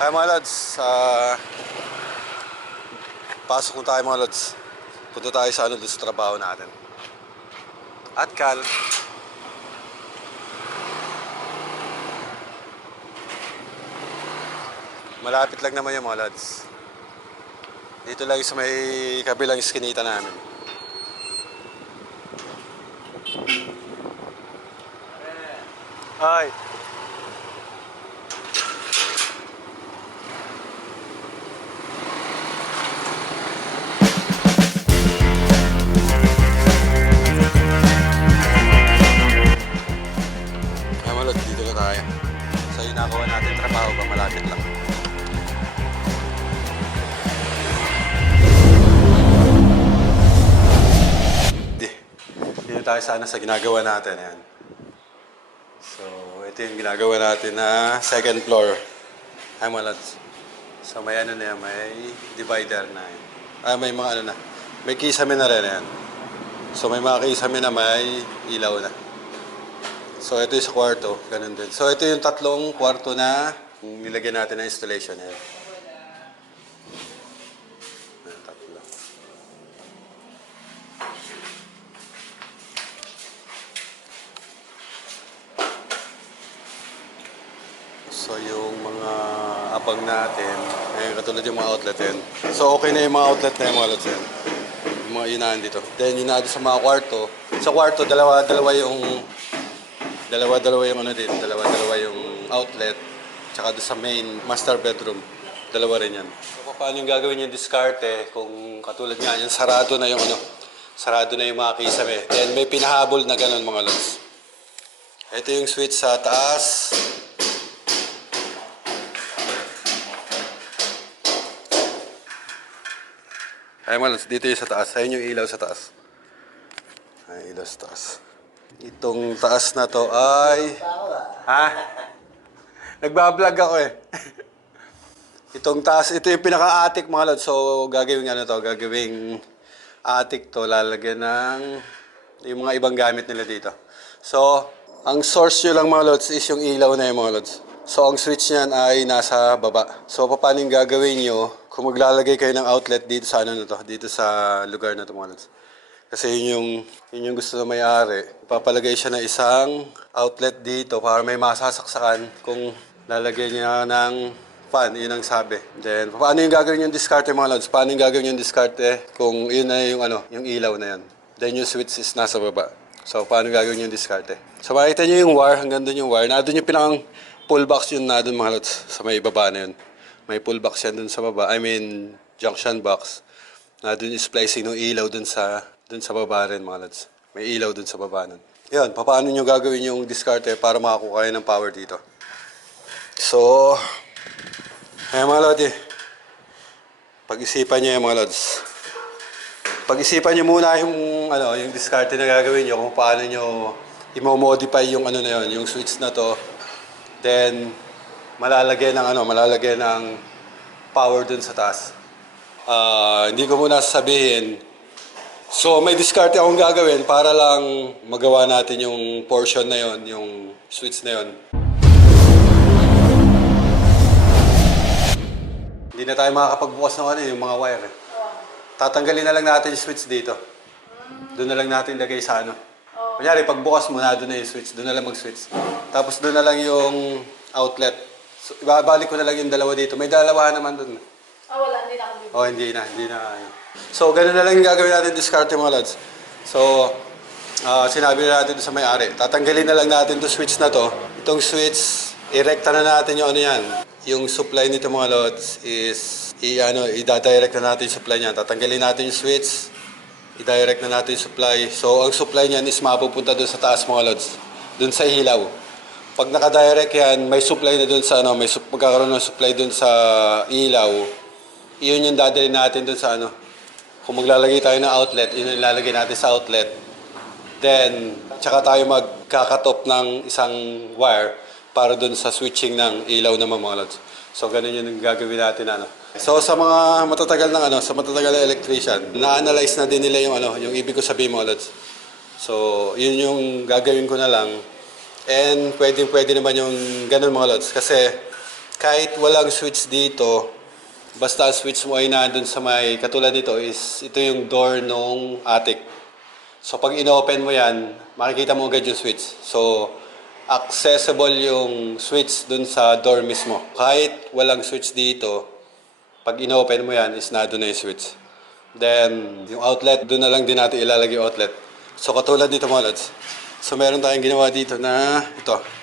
Hi mga lods, Ah, pasok na tayo mga lods. Punta tayo sa ano doon sa trabaho natin. At Cal. Malapit lang naman yung mga lods. Dito lang sa may kabilang iskinita namin. Hi. So, nakawa natin trabaho ba, malapit lang. Di. Dito tayo sana sa ginagawa natin. Yan. So, ito yung ginagawa natin na second floor. Ay, malats. So, may ano na yan, may divider na yan. Ah, may mga ano na. May kisame na rin yan. So, may mga kisame na may ilaw na. So, ito yung sa kwarto. Ganun din. So, ito yung tatlong kwarto na nilagyan natin ng installation. Ayan. Ayan, tatlo. So, yung mga abang natin, ayun, katulad yung mga outlet yan. So, okay na yung mga outlet na yung mga outlets yan. Yung mga inahan dito. Then, yun sa mga kwarto. Sa kwarto, dalawa, dalawa yung Dalawa-dalawa yung ano dito, dalawa-dalawa yung outlet. Tsaka doon sa main master bedroom, dalawa rin yan. So, paano yung gagawin yung diskarte kung katulad nga yan, sarado na yung ano, sarado na yung mga kisame. Then may pinahabol na ganun mga lods. Ito yung switch sa taas. Ay mga lods, dito yung sa taas. Ayun yung ilaw sa taas. Ay, ilaw sa taas. Itong taas na to ay... Ha? Nagbablog ako eh. Itong taas, ito yung pinaka-attic mga lods. So, gagawin ano to, gagawing attic to. Lalagyan ng yung mga ibang gamit nila dito. So, ang source nyo lang mga lods is yung ilaw na yung mga lods. So, ang switch niyan ay nasa baba. So, paano yung gagawin nyo kung maglalagay kayo ng outlet dito sa ano na to, dito sa lugar na to mga lods. Kasi yun yung, yun yung gusto na may-ari. Papalagay siya ng isang outlet dito para may masasaksakan kung lalagay niya ng fan, yun ang sabi. Then, paano yung gagawin yung discarte mga lods? Paano yung gagawin yung discarte kung yun na yung, ano, yung ilaw na yun? Then yung switch is nasa baba. So, paano gagawin yung discarte? So, makita nyo yung wire, hanggang doon yung wire. Nandun yung pinakang pull box yun na doon mga lods, sa may baba na yun. May pull box yan doon sa baba. I mean, junction box. Na doon yung splicing ng ilaw doon sa doon sa baba rin mga lods. May ilaw doon sa baba nun. Yun, paano nyo gagawin yung discarte para makakuha kayo ng power dito? So, ay mga lodi, pag-isipan nyo yung mga lods. Pag-isipan nyo muna yung, ano, yung discarte na gagawin nyo kung paano nyo i-modify yung ano na yun, yung switch na to. Then, malalagay ng ano, malalagay ng power dun sa taas. Ah, hindi ko muna sasabihin. So, may discarte akong gagawin para lang magawa natin yung portion na yon, yung switch na yon. Hindi na tayo makakapagbukas ng ano, yung mga wire. eh. Tatanggalin na lang natin yung switch dito. Doon na lang natin lagay sa ano. Kunyari, pagbukas mo na, doon na yung switch. Doon na lang mag-switch. Tapos doon na lang yung outlet. So, ibabalik ko na lang yung dalawa dito. May dalawa naman doon. Ah, wala, hindi na ako. Oh, hindi na, hindi na. So, ganun na lang yung gagawin natin discarte mga lads. So, ah, sinabi na natin sa may-ari. Tatanggalin na lang natin itong switch na to. Itong switch, irekta na natin yung ano yan. Yung supply nito mga lods is, i, ano, i-direct na natin yung supply niyan. Tatanggalin natin yung switch, i-direct na natin yung supply. So, ang supply niyan is mapupunta doon sa taas mga lods. Doon sa ilaw. Pag naka-direct yan, may supply na doon sa ano, may magkakaroon ng supply doon sa ilaw. Iyon yung dadalhin natin doon sa ano. Kung maglalagay tayo ng outlet, yun ilalagay natin sa outlet. Then, tsaka tayo magkakatop ng isang wire para doon sa switching ng ilaw naman mga lods. So, ganun yung gagawin natin ano. So, sa mga matatagal ng ano, sa matatagal na electrician, na-analyze na din nila yung ano, yung ibig ko sabihin mga lods. So, yun yung gagawin ko na lang. And pwede pwede naman yung ganun mga lods kasi kahit walang switch dito, basta switch mo ay nandun sa may, katulad nito is, ito yung door nung attic. So pag inopen mo yan, makikita mo agad yung switch. So accessible yung switch dun sa door mismo. Kahit walang switch dito, pag inopen mo yan, is nandun na yung switch. Then, yung outlet, doon na lang din natin ilalagay outlet. So katulad dito mga lods. So meron tayong ginawa dito na ito.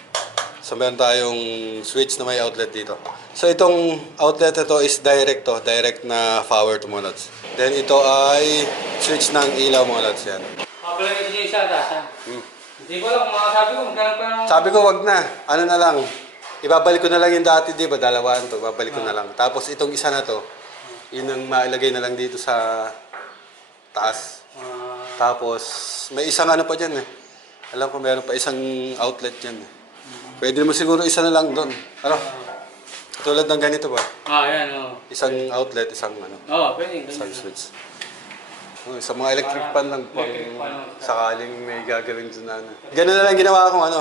So meron tayong switch na may outlet dito. So itong outlet ito is direct to, direct na power to mga lods. Then ito ay switch ng ilaw mga lods yan. Papalagay siya isa ata. ha? Hindi ko alam kung makasabi ko, magkano pa ng... Sabi ko wag na, ano na lang, ibabalik ko na lang yung dati, di ba? Dalawaan to, babalik ko na lang. Tapos itong isa na to, yun ang mailagay na lang dito sa taas. Ah, Tapos, may isang ano pa dyan eh. Alam ko meron pa isang outlet dyan eh. Pwede mo siguro isa na lang doon. Ano? Tulad ng ganito ba? ah, yan, oo. Isang outlet, isang ano, Oo, pwede. isang ganyan. switch. Oh, sa mga electric pan lang Electric lang. sakaling may gagawin doon na ano. Ganun na lang ginawa ko ano,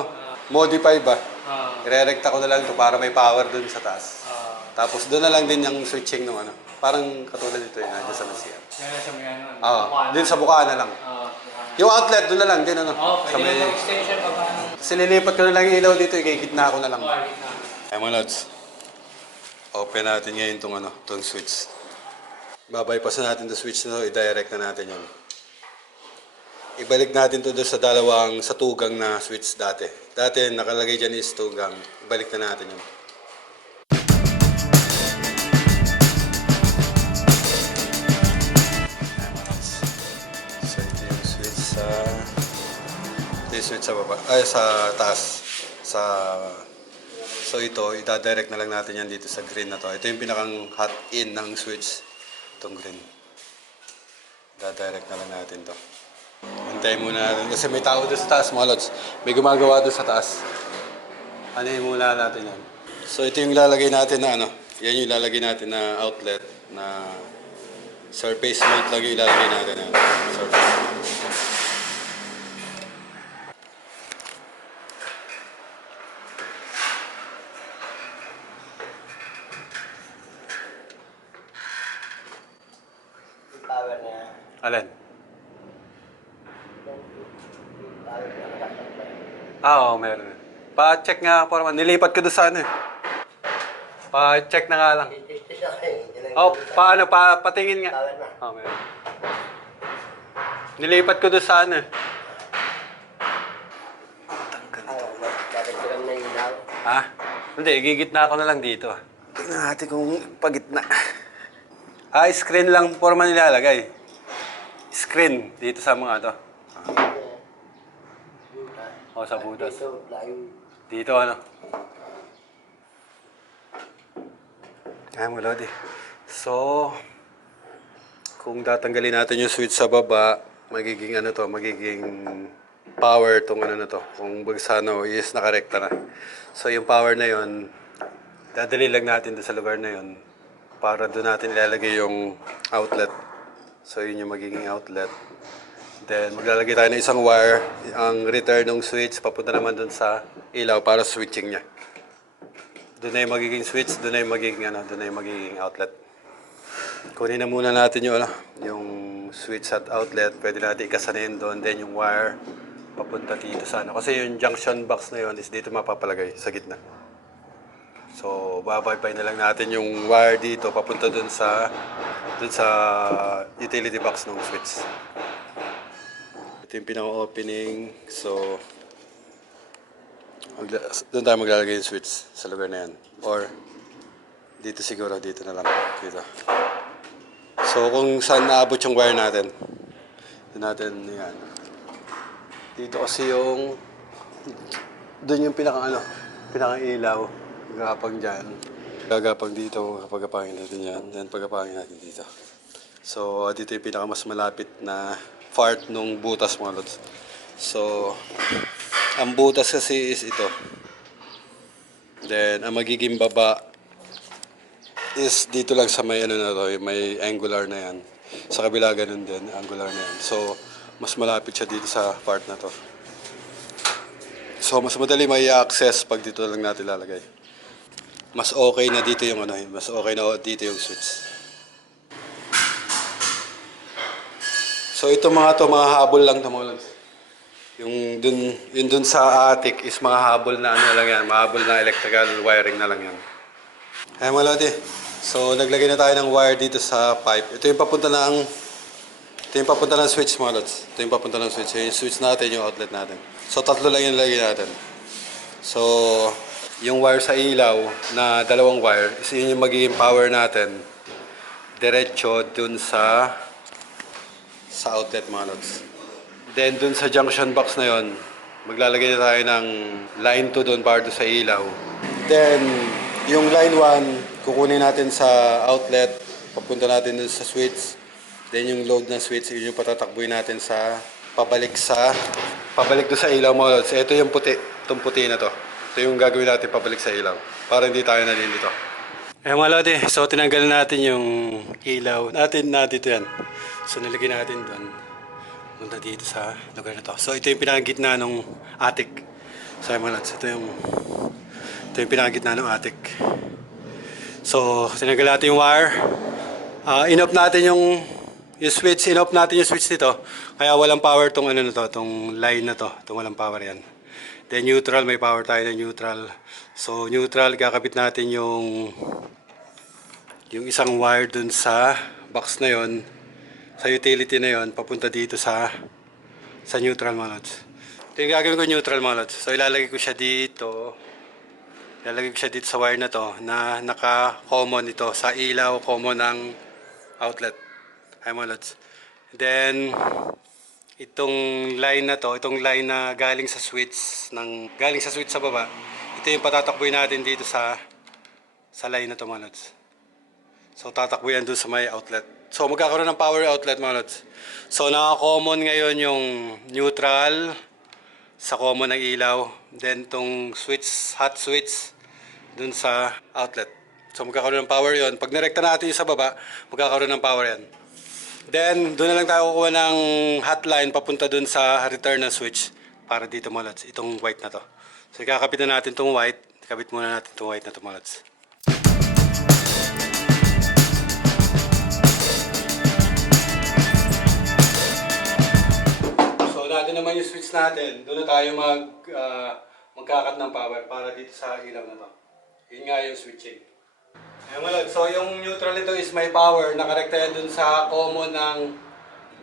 modify ba? Ah, Irerekta ko na lang to para may power doon sa taas. ah, Tapos doon na lang din yung switching ng ano. Parang katulad nito yun, nandiyan sa nasiyan. yan sa may ano. Oo, din sa bukaan na lang. Ah, Yung outlet doon na lang din ano. Oo, sa pwede may... lang extension pag ano. Sinilipat ko na lang yung ilaw dito, ikikitna ko na lang. Oo, gitna. Mga lods, open natin ngayon itong ano, itong switch. Babypass na natin itong switch na to, i-direct na natin yun. Ibalik natin to doon sa dalawang, sa tugang na switch dati. Dati nakalagay dyan is tugang, ibalik na natin yun. 18 sa baba, ay sa taas. Sa So ito, itadirect na lang natin yan dito sa green na to. Ito yung pinakang hot in ng switch. Itong green. Itadirect na lang natin to. Hintayin muna natin. Kasi may tao doon sa taas mga lods. May gumagawa doon sa taas. Ano yung muna natin yan? So ito yung lalagay natin na ano. Yan yung lalagay natin na outlet na surface mount lagi ilalagay natin yan. Surface Alin? Ah, oo, meron. Pa-check nga po naman. Nilipat ko doon sa ano eh. Pa-check na nga lang. Oh, paano? Pa, patingin nga. Oh, meron. Nilipat ko doon sa ano eh. Ha? Hindi, gigitna ko na lang dito. Tingnan natin kung pagitna. Ah, screen lang naman nilalagay. Screen dito sa mga to. O, sa butas. Ito, layo. Dito ano. Kaya mo, Lodi. So, kung tatanggalin natin yung switch sa baba, magiging ano to, magiging power tong ano na to. Kung bagsano is nakarekta na. So, yung power na yon dadali lang natin doon sa lugar na yon para doon natin ilalagay yung outlet. So, yun yung magiging outlet. Then, maglalagay tayo ng isang wire. Ang return ng switch, papunta naman dun sa ilaw para switching niya. Doon na yung magiging switch, doon na yung magiging, ano, doon na yung magiging outlet. Kunin na muna natin yung, ano, yung switch at outlet. Pwede natin ikasanin doon. Then yung wire, papunta dito sa ano. Kasi yung junction box na yun is dito mapapalagay sa gitna. So, babay na lang natin yung wire dito papunta dun sa dun sa utility box ng switch. Ito yung pinaka-opening. So, doon tayo maglalagay yung switch sa lugar na yan. Or, dito siguro, dito na lang. Dito. So, kung saan naabot yung wire natin, doon natin, yan. Dito kasi yung, doon yung pinaka ano, pinaka ilaw. Gagapang dyan. Gagapang dito, kapagapangin natin yan. Then pagapangin natin dito. So, dito yung pinaka mas malapit na part nung butas mga lods. So, ang butas kasi is ito. Then, ang magiging baba is dito lang sa may ano na to, may angular na yan. Sa kabila ganun din, angular na yan. So, mas malapit siya dito sa part na to. So, mas madali may access pag dito lang natin lalagay. Mas okay na dito yung ano, mas okay na dito yung switch. So ito mga to, mga habol lang to mga. Yung dun, yung dun sa attic is mga habol na ano lang yan, mga habol na electrical wiring na lang yan. Ay mga lodi, so naglagay na tayo ng wire dito sa pipe. Ito yung papunta ng, ito yung papunta ng switch mga lods. Ito yung papunta ng switch. Yung switch natin, yung outlet natin. So tatlo lang yung lagay natin. So, yung wire sa ilaw na dalawang wire, is yun yung magiging power natin diretso dun sa sa outlet mga. Then dun sa junction box na yon, maglalagay na tayo ng line 2 doon para sa ilaw. Then yung line 1, kukunin natin sa outlet, papunta natin dun sa switch. Then yung load ng switch, yun yung patatakbuhin natin sa pabalik sa pabalik doon sa ilaw mga. Ito yung puti, itong puti na to. Ito yung gagawin natin pabalik sa ilaw para hindi tayo nalilito. Eh mga lodi, so tinanggal natin yung ilaw natin na dito yan. So nilagay natin doon. Punta dito sa lugar na to. So ito yung pinakagitna ng attic. So mga lods, ito yung ito yung pinakagitna ng attic. So tinanggal natin yung wire. Ah, in-off natin yung yung switch, in-off natin yung switch nito. Kaya walang power tong ano na to, tong line na to. Tong walang power yan. Then neutral, may power tayo na neutral. So neutral, kakabit natin yung yung isang wire dun sa box na yon sa utility na yon papunta dito sa sa neutral mga lods. Ito yung gagawin ko neutral mga. So ilalagay ko siya dito. Ilalagay ko siya dito sa wire na to na naka-common ito sa ilaw, common ng outlet. Ay mga. Then itong line na to, itong line na galing sa switch ng galing sa switch sa baba. Ito yung patatakbuhin natin dito sa sa line na to mga lods. So tatakbo yan doon sa may outlet. So magkakaroon ng power outlet mga lods. So naka-common ngayon yung neutral sa common ng ilaw. Then tong switch, hot switch doon sa outlet. So magkakaroon ng power yon. Pag nirekta natin yung sa baba, magkakaroon ng power yan. Then doon na lang tayo kukuha ng hotline papunta doon sa return ng switch para dito mga lods. Itong white na to. So ikakabit na natin itong white. Kabit muna natin itong white na to mga lods. So, natin naman yung switch natin. Doon na tayo mag, ah, magkakat ng power para dito sa ilaw na to. Yun nga yung switching. Ayan mga. So, yung neutral nito is may power. Nakarekta yan dun sa common ng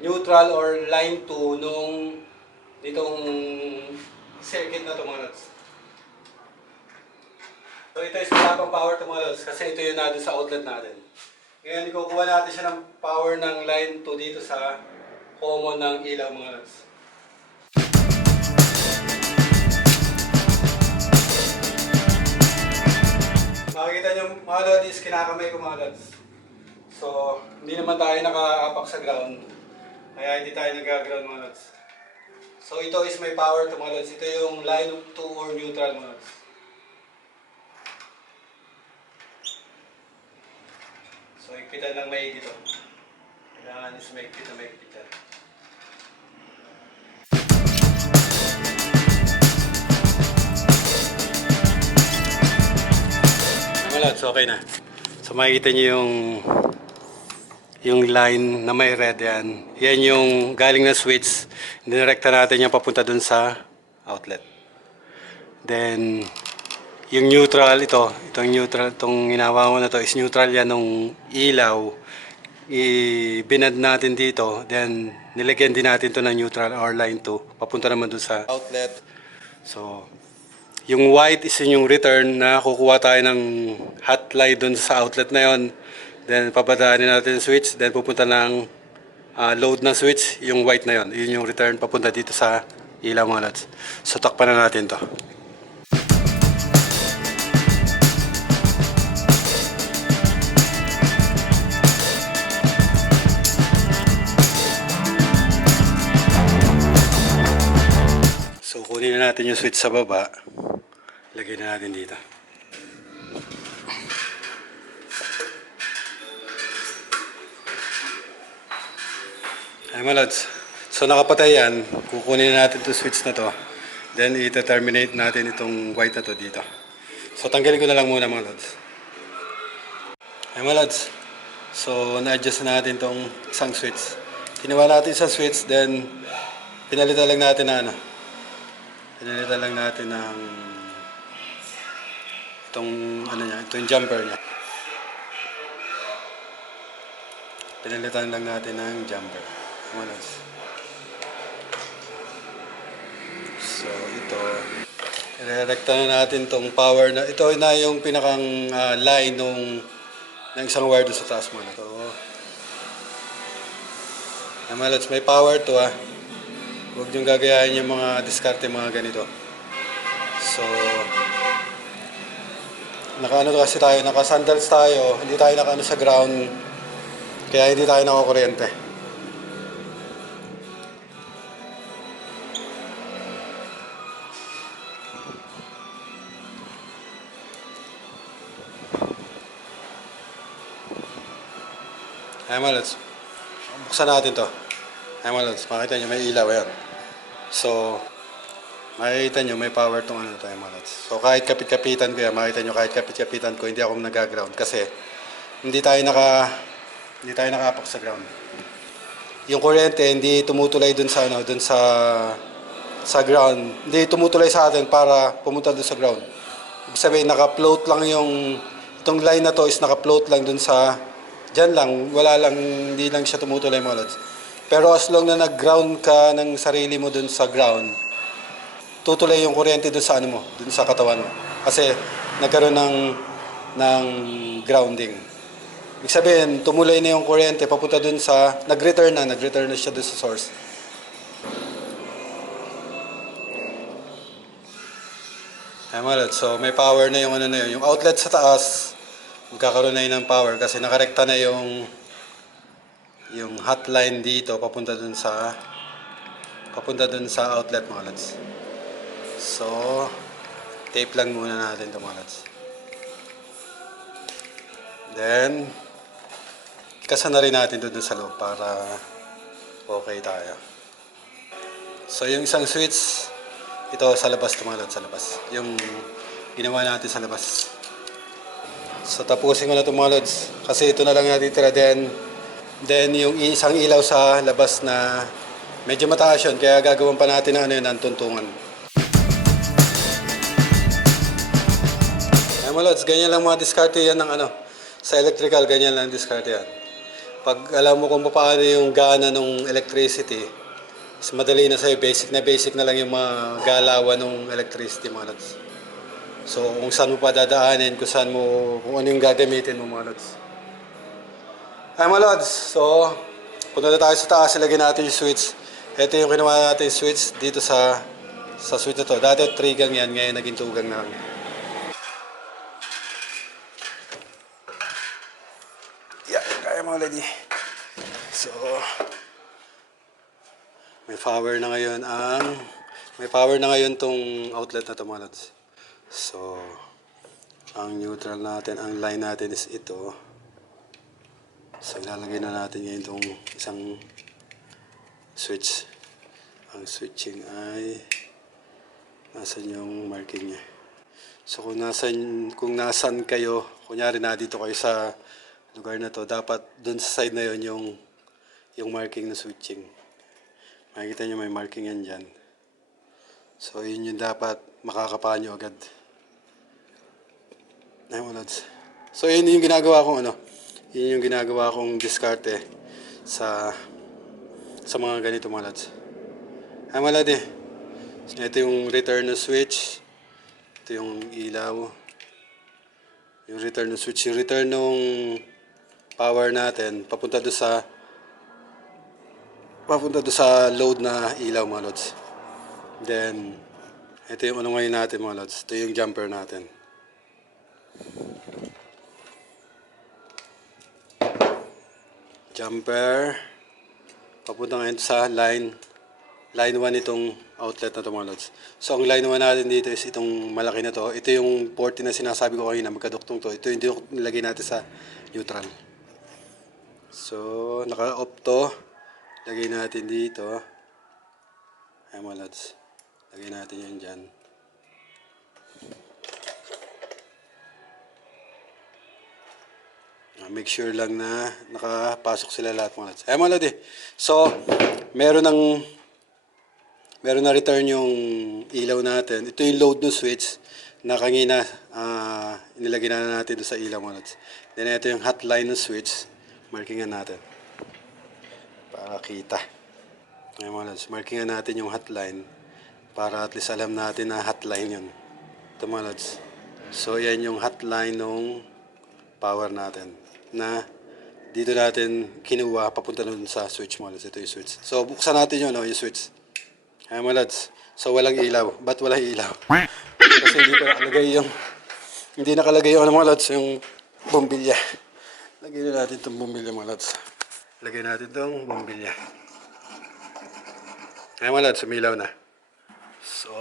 neutral or line 2 nung ditong circuit na to mga lods. So, ito is wala pang power to mga lods kasi ito yung natin sa outlet natin. Ngayon, kukuha natin siya ng power ng line 2 dito sa common ng ilaw mga lods. Makikita nyo mga lods kinakamay ko mga lods. So, hindi naman tayo nakaapak sa ground. Kaya hindi tayo nag-ground mga lods. So, ito is may power to mga lods. Ito yung line 2 or neutral mga lods. So, ikpitan lang may dito. Kailangan is may ikpit may ikpitan. So okay na. So makikita niyo yung yung line na may red yan. Yan yung galing na switch. Dinirekta natin yan papunta dun sa outlet. Then, yung neutral ito, itong neutral, itong ginawa ko na to is neutral yan nung ilaw. I-binad natin dito. Then, nilagyan din natin to ng neutral or line 2. Papunta naman dun sa outlet. So, yung white is yun yung return na kukuha tayo ng hotline dun sa outlet na yon. Then papadaanin natin switch, then pupunta ng ah, load na switch, yung white na yon. Yun yung return papunta dito sa ilaw mga lods. So takpan na natin to. So kunin na natin yung switch sa baba. Lagay na natin dito. Ay mga lods. So nakapatay yan. Kukunin na natin itong switch na to. Then i-terminate natin itong white na to dito. So tanggalin ko na lang muna mga lods. Ay mga lods. So, na-adjust na natin tong isang switch. Kinuha natin sa switch, then pinalitan lang natin na ano. Pinalitan lang natin ng itong ano niya, itong jumper niya. Pinalitan lang natin ng jumper. Mga lods. So, ito, Irerekta na natin tong power na ito na yung pinakang ah, line nung ng isang wire doon sa taas mo na to. Ay, mga lods, may power to ah. Huwag niyong gagayahin yung mga diskarte mga ganito. So, nakaano kasi tayo, naka-sandals tayo, hindi tayo nakaano sa ground, kaya hindi tayo nakakuryente. Mga lods. Buksan natin to. Mga lods. Makita nyo, may ilaw yan. So, makikita nyo, may power tong ano to, ay, mga lods. So, kahit kapit-kapitan ko yan, makita nyo, kahit kapit-kapitan ko, hindi ako nag-ground. Kasi, hindi tayo naka, hindi tayo nakapak sa ground. Yung kuryente, hindi tumutulay dun sa, ano, dun sa, sa ground. Hindi tumutulay sa atin para pumunta dun sa ground. Ibig sabihin, naka-float lang yung, itong line na to is naka-float lang dun sa, dyan lang, wala lang, hindi lang siya tumutulay mga lods. Pero as long na nag-ground ka ng sarili mo dun sa ground, tutulay yung kuryente dun sa ano mo, dun sa katawan mo. Kasi nagkaroon ng, ng grounding. Ibig sabihin, tumulay na yung kuryente papunta dun sa, nag-return na, nag-return na siya dun sa source. Ay, mga lods, so may power na yung ano na yun. Yung outlet sa taas, magkakaroon na yun ng power kasi nakarekta na yung yung hotline dito papunta dun sa papunta dun sa outlet mga lads. So, tape lang muna natin ito mga lads. Then, ikasa na rin natin doon sa loob para okay tayo. So, yung isang switch, ito sa labas lads, sa labas. Yung ginawa natin sa labas. So tapusin ko na lods. Kasi ito na lang natitira. Then, then yung isang ilaw sa labas na medyo mataas yun. Kaya gagawin pa natin ng ano yun, ng tuntungan. Ay mga lods, ganyan lang mga diskarte yan ng ano. Sa electrical, ganyan lang diskarte yan. Pag alam mo kung paano yung gana ng electricity, is madali na sa'yo. Basic na basic na lang yung mga galawan ng electricity mga lods. So, kung saan mo pa dadaanin, kung saan mo, kung ano yung gagamitin mo mga lods. Ay mga lods, so, punta na tayo sa taas, ilagay natin yung switch. Ito yung kinuha natin switch dito sa sa switch na to. Dati 3 gang yan, ngayon naging 2 gang na lang. Yeah, kaya mga lady. So, may power na ngayon ang may power na ngayon tong outlet na to mga lods. So, ang neutral natin, ang line natin is ito. So, ilalagay na natin ngayon itong isang switch. Ang switching ay nasan yung marking niya. So, kung nasan, kung nasan kayo, kunyari na dito kayo sa lugar na to, dapat dun sa side na yon yung, yung marking na switching. Makikita nyo may marking yan dyan. So, yun yung dapat makakapaan nyo agad. Ay, mga lods. So, yun yung ginagawa kong ano. Yun yung ginagawa kong diskarte sa sa mga ganito mga lods. Ay, mga lodi. Ito yung return na switch. Ito yung ilaw. Yung return na switch. Yung return nung power natin papunta do sa papunta do sa load na ilaw mga lods. Then, ito yung ano ngayon natin mga lods. Ito yung jumper natin. Jumper. Papunta ngayon sa line. Line 1 itong outlet na ito mga lods. So, ang line 1 natin dito is itong malaki na to. Ito yung port na sinasabi ko kanina, magkaduktong to. Ito yung nilagay natin sa neutral. So, naka-off to lagay natin dito ayan mga lagay natin yan dyan ah, make sure lang na nakapasok sila lahat mga lads. Eh eh. So, meron ng meron na return yung ilaw natin. Ito yung load ng switch na kanina uh, inilagay na natin sa ilaw mga lads. Then ito yung hotline ng switch. Marking natin. Para kita. Ayun mga lods, markingan natin yung hotline para at least alam natin na hotline yun. Ito mga lods. So yan yung hotline ng power natin na dito natin kinuha papunta nun sa switch mo. Ito yung switch. So buksan natin yun, no, yung switch. Ay mga lads. So walang ilaw. Ba't walang ilaw? Kasi hindi pa nakalagay yung hindi nakalagay yung ano mga lads, yung bombilya. Lagyan na natin itong bombilya mga lads. Lagyan natin itong bombilya. Ay mga lads, sumilaw na. So,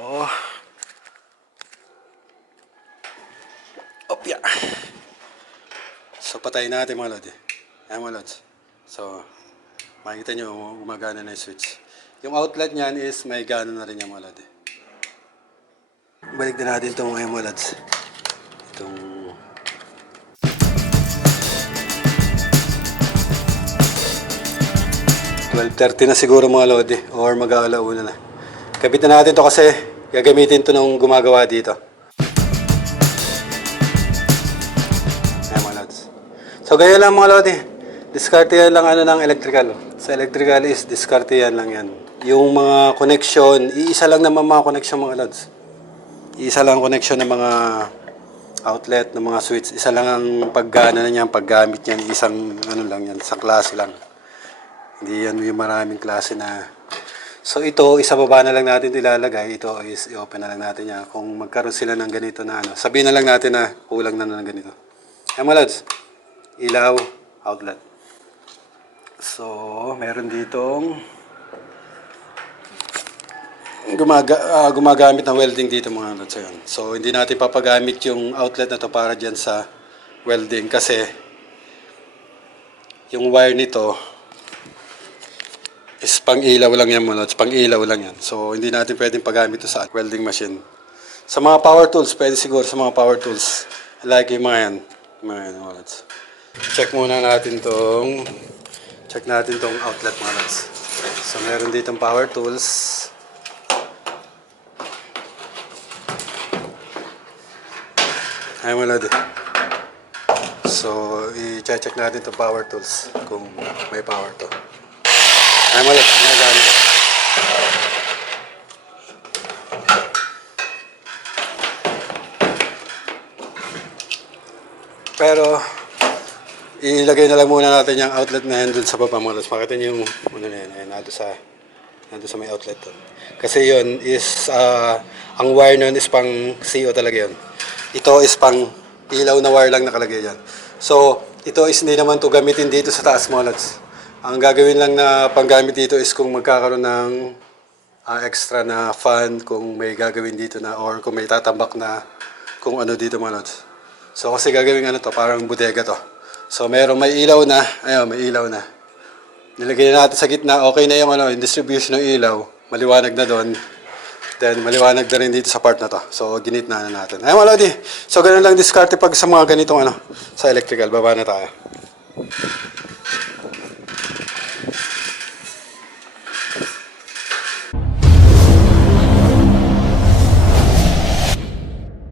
opya. So, patayin natin mga lodi. Ayan mga lods. So, makikita nyo, gumagana na yung switch. Yung outlet niyan is may gana na rin yung mga lodi. Balik na natin itong mga lods. Itong... $12.30 na siguro mga lodi or mag-aalauna na. Kabit na natin to kasi gagamitin to nung gumagawa dito. Ayan mga lods. So gaya lang mga lodi. Discarte yan lang ano ng electrical. Sa electrical is discarte yan lang yan. Yung mga connection, iisa lang naman mga connection mga lods. Iisa lang ang connection ng mga outlet, ng mga switch. Isa lang ang paggana na niyan, paggamit niyan. Isang ano lang yan, isang klase lang. Hindi yan yung maraming klase na... So ito, isa baba na lang natin ilalagay. Ito is i-open na lang natin yan. Kung magkaroon sila ng ganito na ano. Sabihin na lang natin na kulang na ng ganito. Ayan mga lods. Ilaw, outlet. So, meron ditong gumaga, ah, gumagamit ng welding dito mga lods. Ayan. So, hindi natin papagamit yung outlet na to para dyan sa welding kasi yung wire nito is pang ilaw lang yan mga lods. Pang ilaw lang yan. So, hindi natin pwedeng pagamit ito sa welding machine. Sa mga power tools, pwede siguro sa mga power tools. Like yung mga yan. Mga yan mga. Check muna natin tong check natin tong outlet mga lods. So, meron ditong power tools. Ay, mga. So, i-check natin itong power tools kung may power to. Ay, lodi. Mga gamit. Pero, ilagay na lang muna natin yung outlet na yan dun sa baba mga lods. Makita niyo yung, ano na yan, ayan, nado sa, nado sa may outlet dun. Kasi yun is, ah, ang wire nun is pang CO talaga yun. Ito is pang ilaw na wire lang nakalagay yan. So, ito is hindi naman to gamitin dito sa taas mga lods. Ang gagawin lang na panggamit dito is kung magkakaroon ng ah, extra na fan, kung may gagawin dito na, or kung may tatambak na kung ano dito mga lods. So, kasi gagawin ano to, parang bodega to. So, meron may ilaw na, ayun, may ilaw na. Nilagay na natin sa gitna, okay na yung, ano, yung distribution ng ilaw. Maliwanag na doon. Then, maliwanag na rin dito sa part na to. So, ginit na na natin. Ayun, mga lodi. So, ganun lang diskarte pag sa mga ganitong, ano, sa electrical. Baba na tayo.